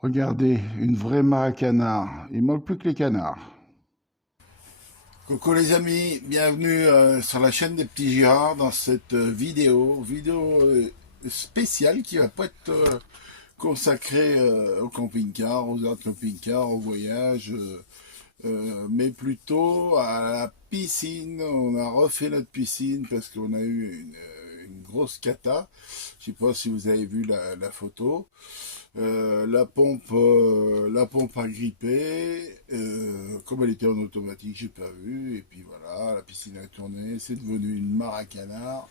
Regardez, une vraie mare à canard. Il manque plus que les canards. Coucou les amis, bienvenue sur la chaîne des petits Girards dans cette vidéo spéciale qui va pas être consacrée au camping-car, aux autres camping-cars, au voyage, mais plutôt à la piscine. On a refait notre piscine parce qu'on a eu une grosse cata. Je sais pas si vous avez vu la photo. La pompe a grippé, comme elle était en automatique, j'ai pas vu, et puis voilà, la piscine a tourné, c'est devenu une mare à canard.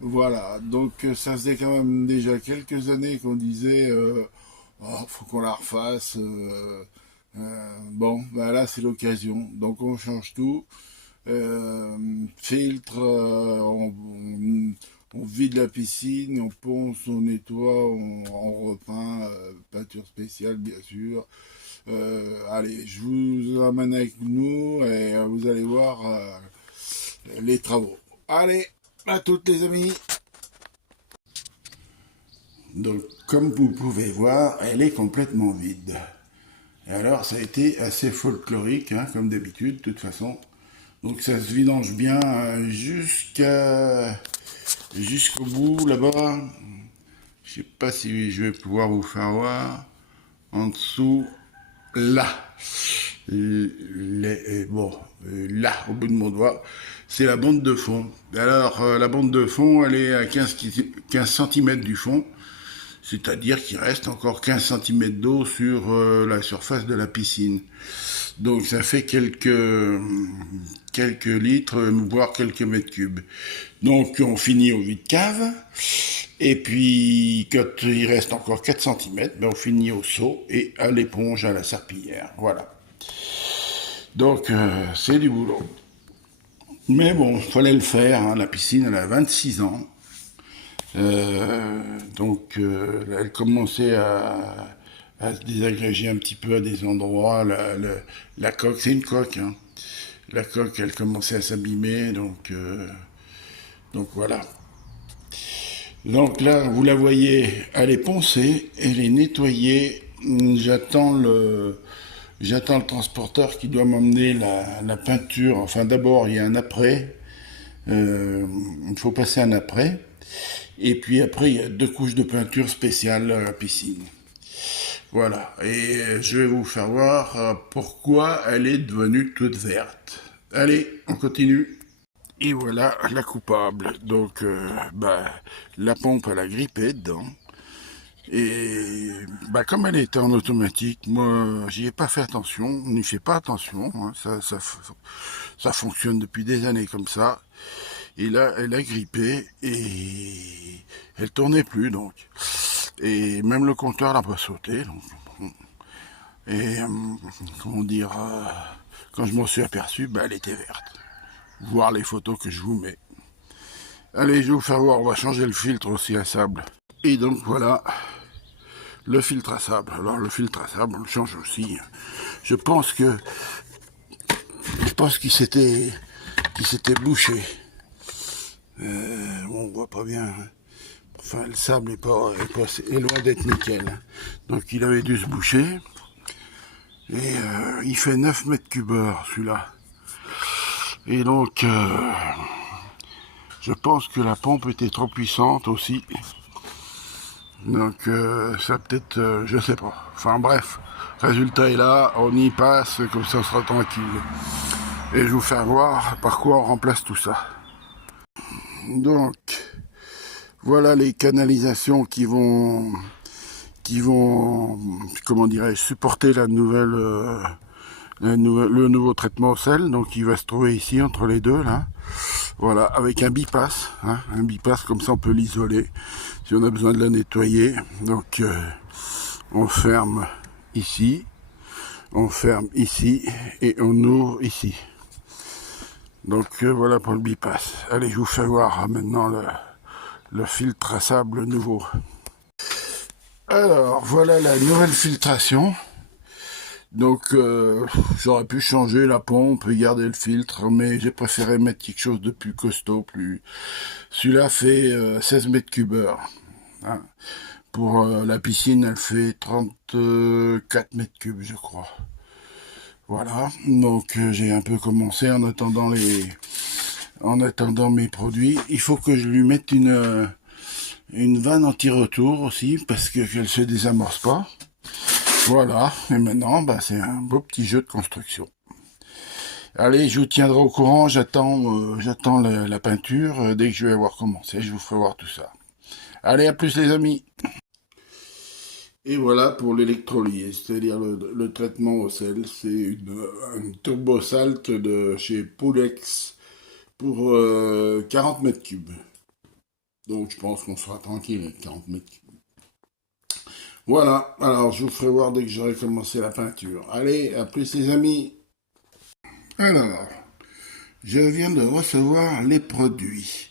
Voilà, donc ça faisait quand même déjà quelques années qu'on disait, oh, faut qu'on la refasse. Bon, ben là c'est l'occasion, donc on change tout. Filtre, on vide la piscine, on ponce, on nettoie, on repeint, peinture spéciale bien sûr. Allez, je vous emmène avec nous et vous allez voir les travaux. Allez, à toutes les amis. Donc comme vous pouvez voir, elle est complètement vide. Et alors ça a été assez folklorique, hein, comme d'habitude, de toute façon. Donc ça se vidange bien jusqu'au bout là-bas. Je sais pas si je vais pouvoir vous faire voir. En dessous, là. Là, au bout de mon doigt, c'est la bande de fond. Alors, la bande de fond, elle est à 15 cm du fond. C'est-à-dire qu'il reste encore 15 cm d'eau sur la surface de la piscine. Donc ça fait quelques litres, voire quelques mètres cubes. Donc on finit au vide-cave, et puis quand il reste encore 4 cm, ben on finit au seau et à l'éponge, à la serpillière. Voilà. Donc c'est du boulot. Mais bon, il fallait le faire, hein. La piscine, elle a 26 ans. Elle commençait à se désagréger un petit peu à des endroits. La coque, c'est une coque, hein. La coque, elle commençait à s'abîmer, donc voilà. Donc là, vous la voyez, elle est poncée, elle est nettoyée. J'attends le transporteur qui doit m'emmener la peinture. Enfin, d'abord, il y a un après. Il faut passer un après. Et puis après, il y a 2 couches de peinture spéciale à la piscine. Voilà. Et je vais vous faire voir pourquoi elle est devenue toute verte. Allez, on continue. Et voilà la coupable. Donc, la pompe, elle a grippé dedans. Et comme elle était en automatique, moi, j'y ai pas fait attention. On n'y fait pas attention, hein. Ça fonctionne depuis des années comme ça. Et là, elle a grippé et elle tournait plus, donc. Et même le compteur n'a pas sauté. Donc. Et comment dire, quand je m'en suis aperçu, elle était verte. Voir les photos que je vous mets. Allez, je vais vous faire voir, on va changer le filtre aussi à sable. Et donc voilà, le filtre à sable. Alors le filtre à sable, on le change aussi. Je pense qu'il s'était bouché. On voit pas bien. Enfin, le sable est loin d'être nickel. Donc il avait dû se boucher. Et il fait 9 mètres cubes heure celui-là. Et donc je pense que la pompe était trop puissante aussi. Donc ça peut-être, je sais pas. Enfin bref, résultat est là, on y passe, comme ça on sera tranquille. Et je vais vous faire voir par quoi on remplace tout ça. Donc, voilà les canalisations qui vont comment dirais-je, supporter le nouveau traitement au sel. Donc il va se trouver ici entre les deux là. Voilà, avec un bipass, hein, un bipass, comme ça on peut l'isoler si on a besoin de la nettoyer. Donc on ferme ici et on ouvre ici. Donc voilà pour le bipass. Allez, je vous fais voir maintenant le filtre à sable nouveau. Alors voilà la nouvelle filtration. Donc j'aurais pu changer la pompe et garder le filtre, mais j'ai préféré mettre quelque chose de plus costaud. Celui-là fait 16 mètres cubes heure. Hein. Pour la piscine, elle fait 34 mètres cubes, je crois. Voilà, donc j'ai un peu commencé en attendant mes produits. Il faut que je lui mette une vanne anti-retour aussi, parce qu'elle se désamorce pas. Voilà, et maintenant, bah, c'est un beau petit jeu de construction. Allez, je vous tiendrai au courant, j'attends la peinture. Dès que je vais avoir commencé, je vous ferai voir tout ça. Allez, à plus les amis. Et voilà pour l'électrolyse, c'est-à-dire le traitement au sel. C'est une turbo salt de chez Poulex pour 40 mètres cubes. Donc je pense qu'on sera tranquille avec 40 mètres cubes. Voilà, alors je vous ferai voir dès que j'aurai commencé la peinture. Allez, à plus les amis. Alors, je viens de recevoir les produits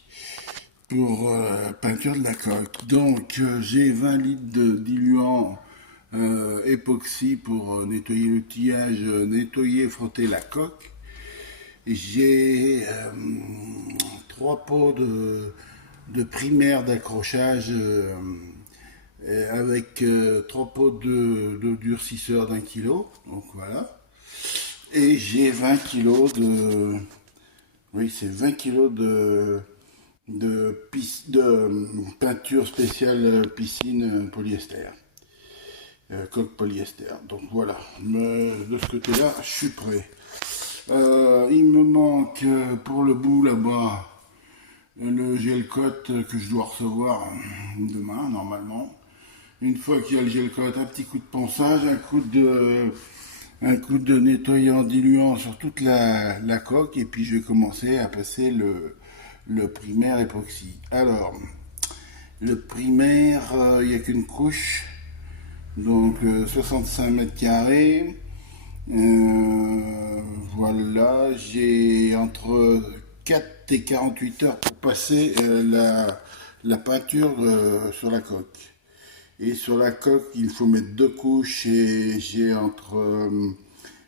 pour peinture de la coque. Donc j'ai 20 litres de diluant époxy pour nettoyer l'outillage, nettoyer et frotter la coque. J'ai 3 pots de primaire d'accrochage avec 3 pots de durcisseur d'1 kilo. Donc voilà. Et j'ai 20 kilos de... Oui, c'est 20 kilos de peinture spéciale piscine polyester. Coque polyester. Donc voilà, de ce côté-là, je suis prêt. Il me manque pour le bout là-bas le gel coat que je dois recevoir demain normalement. Une fois qu'il y a le gel coat, un petit coup de ponçage, un coup de nettoyant diluant sur toute la coque, et puis je vais commencer à passer le primaire époxy. Alors, le primaire, il n'y a qu'une couche, donc 65 mètres carrés. Voilà, j'ai entre 4 et 48 heures pour passer la peinture sur la coque. Et sur la coque, il faut mettre 2 couches et j'ai entre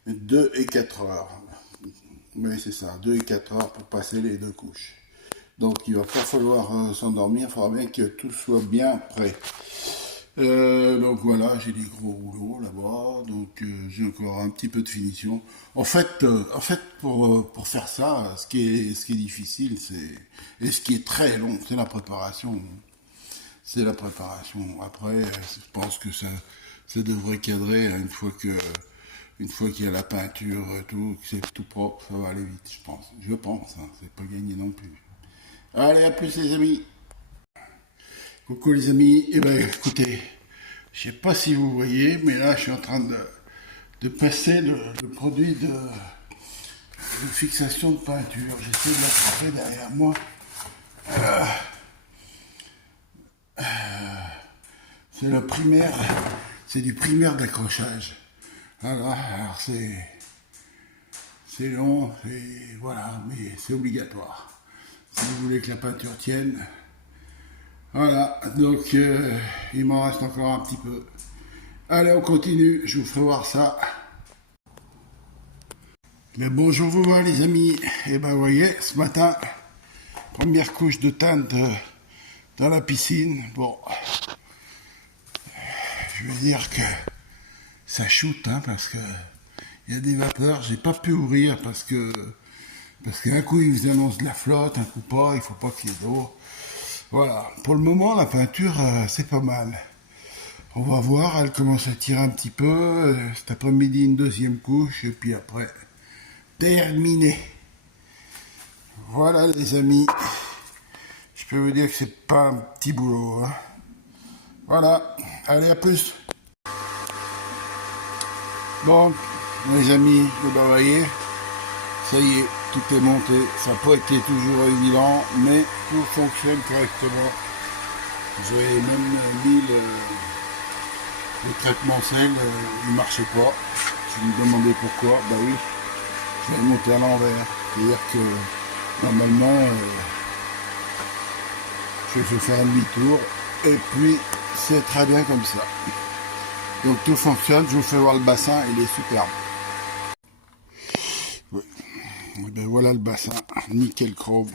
2 et 4 heures. Oui, c'est ça, 2 et 4 heures pour passer les 2 couches. Donc il va pas falloir s'endormir, il faudra bien que tout soit bien prêt. Donc voilà, j'ai des gros rouleaux là-bas, donc j'ai encore un petit peu de finition. En fait, pour faire ça, ce qui est difficile, et ce qui est très long, c'est la préparation. C'est la préparation. Après, je pense que ça devrait cadrer une fois qu'il y a la peinture, tout, que c'est tout propre, ça va aller vite, je pense. Je pense, hein, c'est pas gagné non plus. Allez, à plus les amis. Coucou les amis. Eh ben, écoutez, je sais pas si vous voyez, mais là, je suis en train de passer le produit de fixation de peinture. J'essaie de l'attraper derrière moi. C'est le primaire, c'est du primaire d'accrochage. Alors c'est long, voilà, mais c'est obligatoire. Si vous voulez que la peinture tienne. Voilà, donc il m'en reste encore un petit peu. Allez, on continue, je vous ferai voir ça. Mais bonjour vous voilà les amis. Et ben vous voyez, ce matin, première couche de teinte dans la piscine. Bon, je veux dire que ça shoot, hein, parce que il y a des vapeurs. J'ai pas pu ouvrir parce qu'un coup ils vous annoncent de la flotte, un coup pas, il faut pas qu'il y ait d'eau. Voilà, pour le moment la peinture c'est pas mal. On va voir, elle commence à tirer un petit peu. Cet après-midi une deuxième couche et puis après terminé. Voilà les amis, je peux vous dire que c'est pas un petit boulot, hein. Voilà, allez à plus. Bon, mes amis, vous voyez, ça y est, tout est monté. Ça n'a pas été toujours évident, mais tout fonctionne correctement. J'ai même mis le traitement sel, il ne marchait pas. Je me demandais pourquoi. Bah oui, je l'ai monté à l'envers. C'est-à-dire que normalement, je fais faire un demi-tour, et puis c'est très bien comme ça. Donc tout fonctionne, je vous fais voir le bassin, il est superbe. Oui. Et ben voilà le bassin, nickel chrome.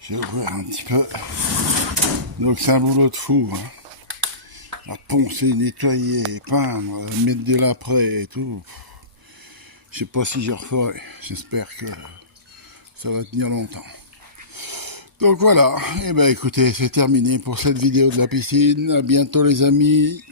Je vais ouvrir un petit peu. Donc c'est un boulot de fou. Hein. À poncer, nettoyer, peindre, mettre de l'après et tout. Je sais pas si j'y referai. J'espère que ça va tenir longtemps. Donc voilà, et ben écoutez, c'est terminé pour cette vidéo de la piscine. À bientôt les amis.